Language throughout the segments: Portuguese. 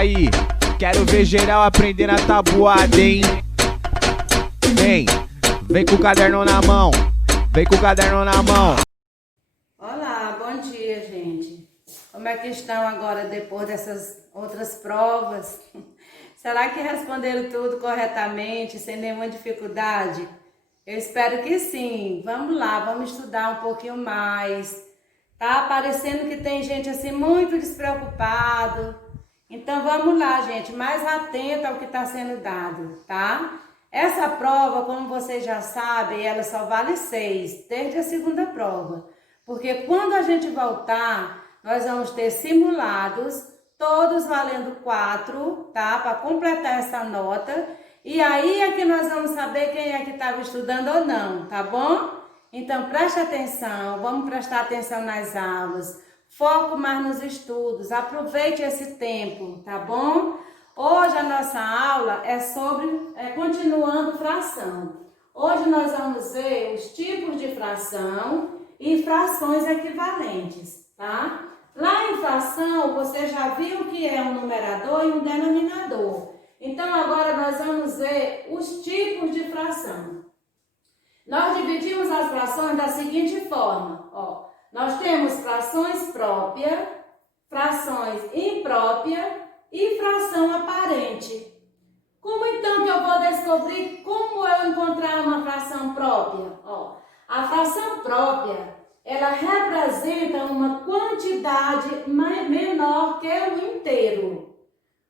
Aí, quero ver geral aprendendo a tabuada, hein? Vem com o caderno na mão. Vem com o caderno na mão. Olá, bom dia, gente. Como é que estão agora depois dessas outras provas? Será que responderam tudo corretamente, sem nenhuma dificuldade? Eu espero que sim. Vamos lá, vamos estudar um pouquinho mais. Tá parecendo que tem gente assim muito despreocupado. Então vamos lá, gente, mais atento ao que está sendo dado, tá? Essa prova, como vocês já sabem, ela só vale 6, desde a segunda prova. Porque quando a gente voltar, nós vamos ter simulados, todos valendo 4, tá? Para completar essa nota. E aí é que nós vamos saber quem é que estava estudando ou não, tá bom? Então preste atenção, vamos prestar atenção nas aulas. Foco mais nos estudos, aproveite esse tempo, tá bom? Hoje a nossa aula é sobre, continuando fração. Hoje nós vamos ver os tipos de fração e frações equivalentes, tá? Lá em fração, você já viu que é um numerador e um denominador. Então agora nós vamos ver os tipos de fração. Nós dividimos as frações da seguinte forma, ó. Nós temos frações próprias, frações impróprias e fração aparente. Como então que eu vou descobrir como eu encontrar uma fração própria? Ó, a fração própria, ela representa uma quantidade menor que o inteiro.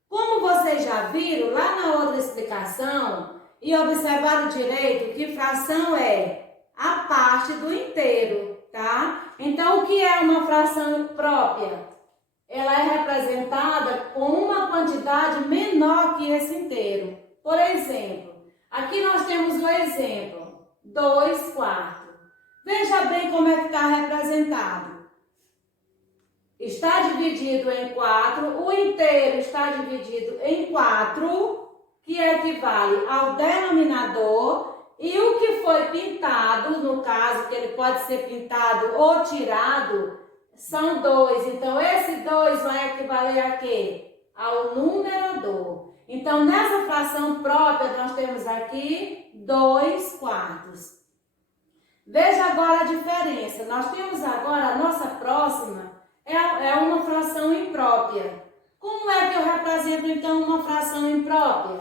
Como vocês já viram lá na outra explicação e observaram direito que fração é a parte do inteiro, tá? Então, o que é uma fração própria? Ela é representada com uma quantidade menor que esse inteiro. Por exemplo, aqui nós temos o exemplo, 2/4. Veja bem como é que está representado. Está dividido em 4, o inteiro está dividido em 4, que equivale ao denominador, e o que foi pintado, no caso que ele pode ser pintado ou tirado, são 2. Então, esse 2 vai equivaler a quê? Ao numerador. Então, nessa fração própria, nós temos aqui 2/4. Veja agora a diferença. Nós temos agora a nossa próxima, é uma fração imprópria. Como é que eu represento, então, uma fração imprópria?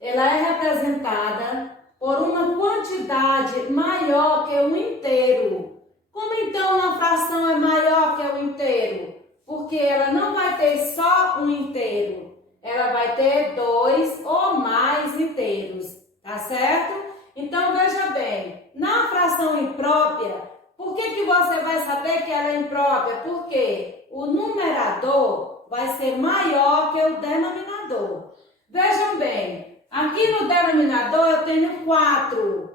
Ela é representada por uma quantidade maior que o inteiro. Como então uma fração é maior que o inteiro? Porque ela não vai ter só um inteiro, ela vai ter 2 ou mais inteiros, tá certo? Então veja bem, na fração imprópria, por que você vai saber que ela é imprópria? Porque o numerador vai ser maior que o denominador. Vejam bem, aqui no denominador eu tenho 4.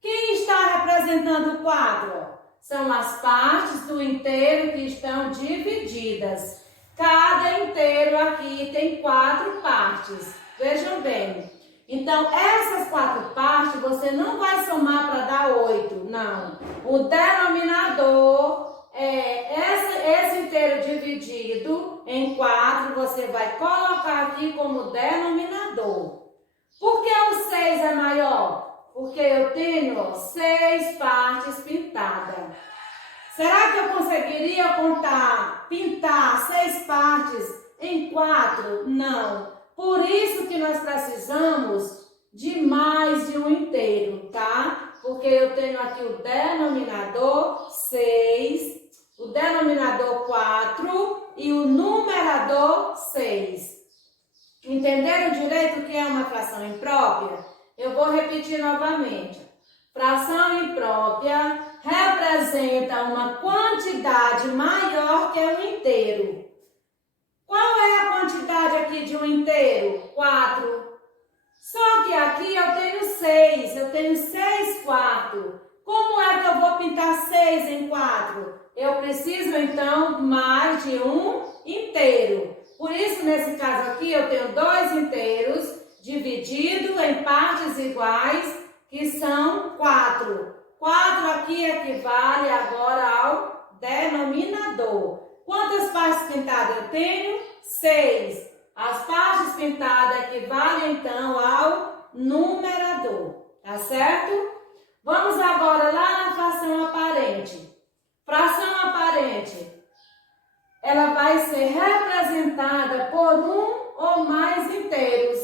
Quem está representando 4? São as partes do inteiro que estão divididas. Cada inteiro aqui tem 4 partes. Vejam bem. Então, essas 4 partes você não vai somar para dar 8. Não. O denominador esse inteiro dividido em 4, você vai colocar aqui como denominador. Por que o 6 é maior? Porque eu tenho 6 partes pintadas. Será que eu conseguiria pintar 6 partes em 4? Não. Por isso que nós precisamos de mais de um inteiro, tá? Porque eu tenho aqui o denominador 6, o denominador 4 e o numerador 6. Entenderam direito o que é uma fração imprópria? Eu vou repetir novamente. Fração imprópria representa uma quantidade maior que o inteiro. Qual é a quantidade aqui de um inteiro? 4. Só que aqui eu tenho 6. Eu tenho 6/4. Como é que eu vou pintar 6 em 4? Eu preciso, então, mais de um inteiro. Por isso, nesse caso aqui, eu tenho 2 inteiros dividido em partes iguais, que são 4. 4 aqui equivale agora ao denominador. Quantas partes pintadas eu tenho? 6. As partes pintadas equivalem, então, ao numerador, tá certo? Vamos agora lá na fração aparente. Fração aparente, ela vai ser representada por um ou mais inteiros,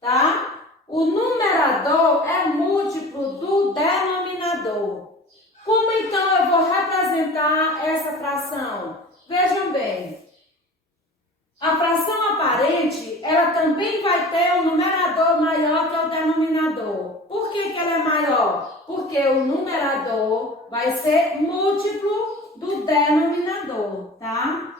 tá? O numerador é múltiplo do denominador. Como então eu vou representar essa fração? Vejam bem, a fração aparente, ela também vai ter um numerador maior que o denominador. Por que ela é maior? Porque o numerador vai ser múltiplo do denominador, tá?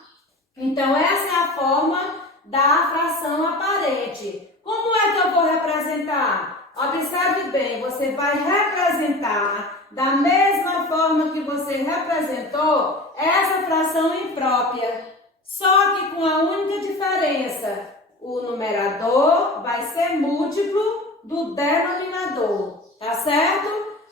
Então, essa é a forma da fração aparente. Como é que eu vou representar? Observe bem, você vai representar da mesma forma que você representou essa fração imprópria, só que com a única diferença, o numerador vai ser múltiplo do denominador, tá certo?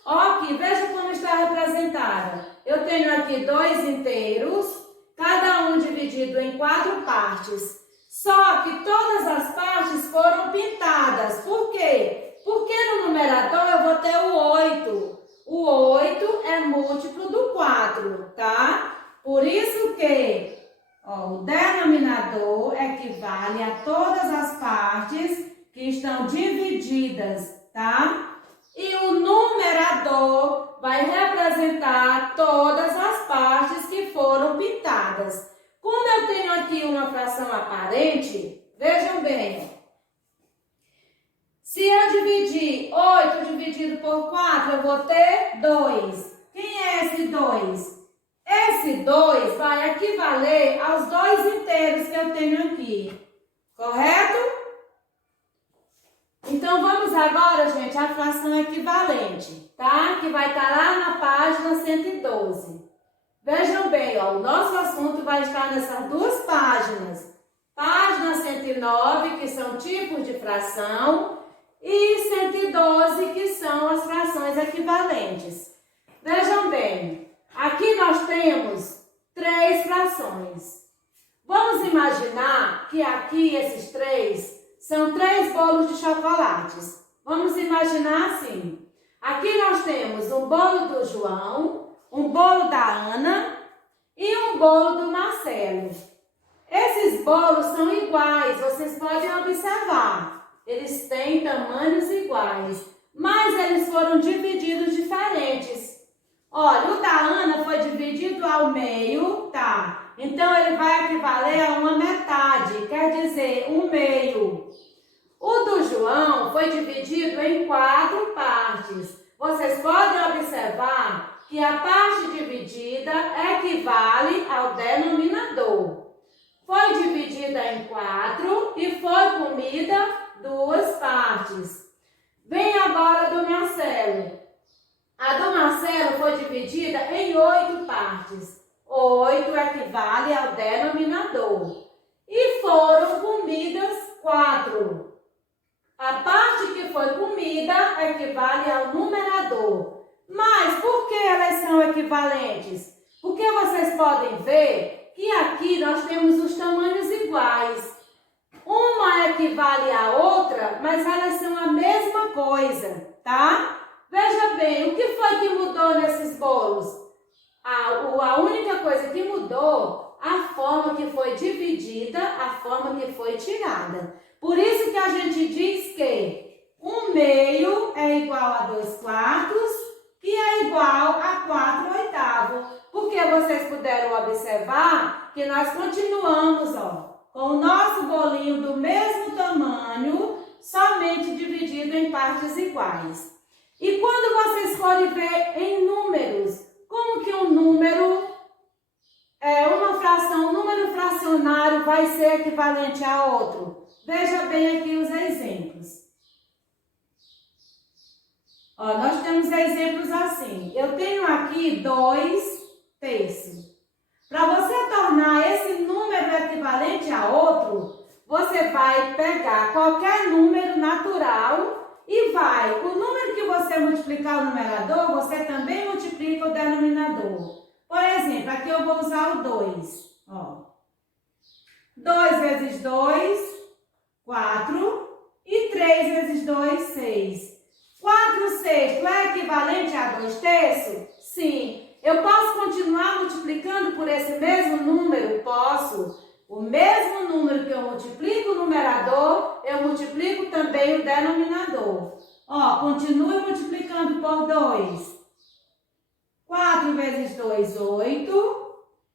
Ó, aqui, veja como está representada. Eu tenho aqui 2 inteiros, cada um dividido em 4 partes. Só que todas as partes foram pintadas. Por quê? Porque no numerador eu vou ter o 8. O 8 é múltiplo do 4, tá? Por isso que o denominador equivale a todas as partes que estão divididas, tá? E o numerador vai representar todas as partes que foram pintadas. Como eu tenho aqui uma fração aparente, vejam bem. Se eu dividir 8 dividido por 4, eu vou ter 2. Quem é esse 2? Esse 2 vai equivaler aos 2 inteiros que eu tenho aqui, correto? Então, vamos agora, gente, à fração equivalente, tá? Que vai estar lá na página 112. Vejam bem, ó, o nosso assunto vai estar nessas 2 páginas. Página 109, que são tipos de fração, e 112, que são as frações equivalentes. Vejam bem. Aqui nós temos 3 frações. Vamos imaginar que aqui esses 3 são 3 bolos de chocolates. Vamos imaginar assim. Aqui nós temos um bolo do João, um bolo da Ana e um bolo do Marcelo. Esses bolos são iguais, vocês podem observar. Eles têm tamanhos iguais, mas eles foram divididos diferentes. Olha, o da Ana foi dividido ao meio, tá? Então, ele vai equivaler a uma metade, quer dizer, 1/2. O do João foi dividido em 4 partes. Vocês podem observar que a parte dividida equivale ao denominador. Foi dividida em 4 e foi comida 2 partes. Vem agora do Marcelo. A do Marcelo foi dividida em 8 partes. 8 equivale ao denominador. E foram comidas 4. A parte que foi comida equivale ao numerador. Mas por que elas são equivalentes? Porque vocês podem ver que aqui nós temos os tamanhos iguais. Uma equivale à outra, mas elas são a mesma coisa, tá? Veja bem, o que foi que mudou nesses bolos? A única coisa que mudou, a forma que foi dividida, a forma que foi tirada. Por isso que a gente diz que 1/2 é igual a 2/4, que é igual a 4/8. Porque vocês puderam observar que nós continuamos, com o nosso bolinho do mesmo tamanho, somente dividido em partes iguais. E quando vocês forem ver em números, como que um número, uma fração, um número fracionário vai ser equivalente a outro? Veja bem aqui os exemplos. Nós temos exemplos assim. Eu tenho aqui 2/3. Para você tornar esse número equivalente a outro, você vai pegar qualquer número natural e o número que você multiplicar o numerador, você também multiplica o denominador. Por exemplo, aqui eu vou usar o 2. 2 vezes 2, 6. 4/6 é equivalente a 2/3? Sim. Eu posso continuar multiplicando por esse mesmo número? Posso. O mesmo número que eu multiplico o numerador, eu multiplico também o denominador. Ó, continue multiplicando por 2. 4 vezes 2, 8.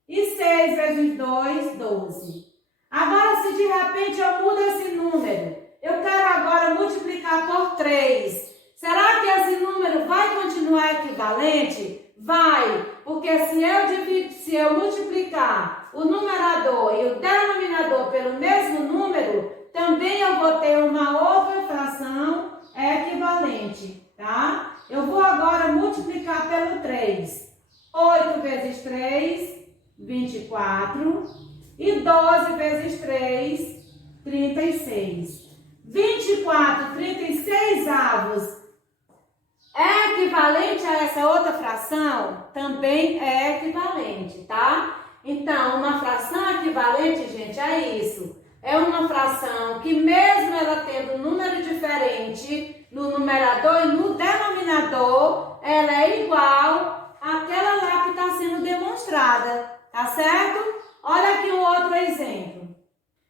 E 6 vezes 2, 12. Agora, se de repente eu mudo esse número, eu quero agora multiplicar por 3. Será que esse número vai continuar equivalente? Vai, porque se eu multiplicar o numerador e o denominador pelo mesmo número, também eu vou ter uma outra fração equivalente, tá? Eu vou agora multiplicar pelo 3. 8 vezes 3, 24. E 12 vezes 3, 36. 24, 36 avos é equivalente a essa outra fração? Também é equivalente, tá? Então, uma fração equivalente, gente, é isso. É uma fração que mesmo ela tendo um número diferente no numerador e no denominador, ela é igual àquela lá que está sendo demonstrada, tá certo? Olha aqui um outro exemplo.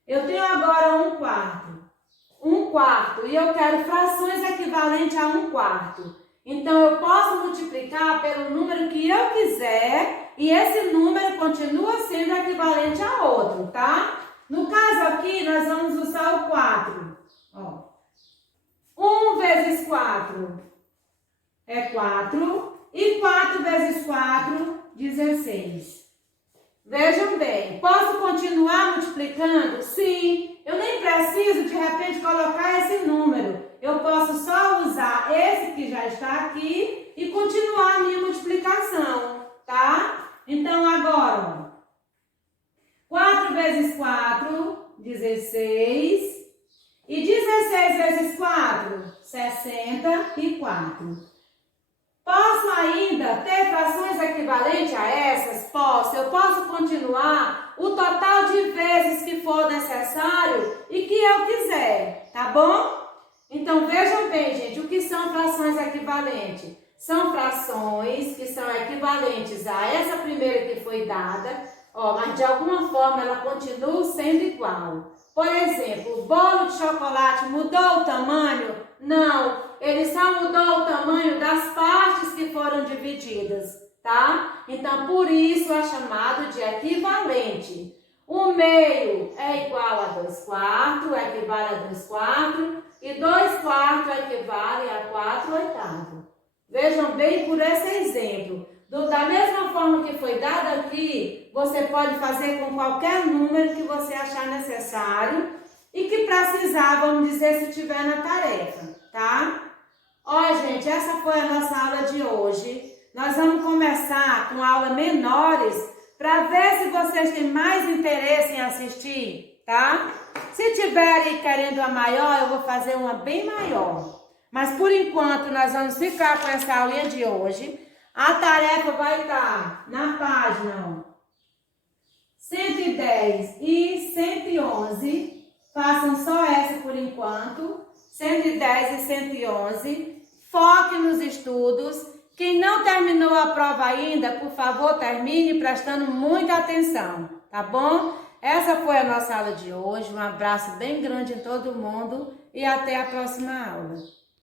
Eu tenho agora 1/4. 1/4 e eu quero frações equivalentes a 1/4. Então, eu posso multiplicar pelo número que eu quiser e esse número continua sendo equivalente a outro, tá? No caso aqui, nós vamos usar o 4. Ó. 1 vezes 4 é 4 e 4 vezes 4, 16. Vejam bem, posso continuar multiplicando? Sim, eu nem preciso de repente colocar esse número. Eu posso só usar esse que já está aqui e continuar a minha multiplicação, tá? Então agora, 4 vezes 4, 16. E 16 vezes 4, 64. Posso ainda ter frações equivalentes a essas? Posso. Eu posso continuar o total de vezes que for necessário e que eu quiser, tá bom? Então, vejam bem, gente, o que são frações equivalentes? São frações que são equivalentes a essa primeira que foi dada, ó, mas de alguma forma ela continua sendo igual. Por exemplo, o bolo de chocolate mudou o tamanho? Não, ele só mudou o tamanho das partes que foram divididas, tá? Então, por isso é chamado de equivalente. O meio é igual a 2/4, equivale a 2/4, e 2/4 equivale a 4/8. Vejam bem por esse exemplo. Da mesma forma que foi dado aqui, você pode fazer com qualquer número que você achar necessário e que precisar, vamos dizer, se tiver na tarefa, tá? Ó, gente, essa foi a nossa aula de hoje. Nós vamos começar com aulas menores para ver se vocês têm mais interesse em assistir, tá? Se tiverem querendo a maior, eu vou fazer uma bem maior. Mas, por enquanto, nós vamos ficar com essa aulinha de hoje. A tarefa vai estar na página 110 e 111. Façam só essa por enquanto. 110 e 111. Foque nos estudos. Quem não terminou a prova ainda, por favor, termine prestando muita atenção, tá bom? Essa foi a nossa aula de hoje. Um abraço bem grande em todo mundo e até a próxima aula.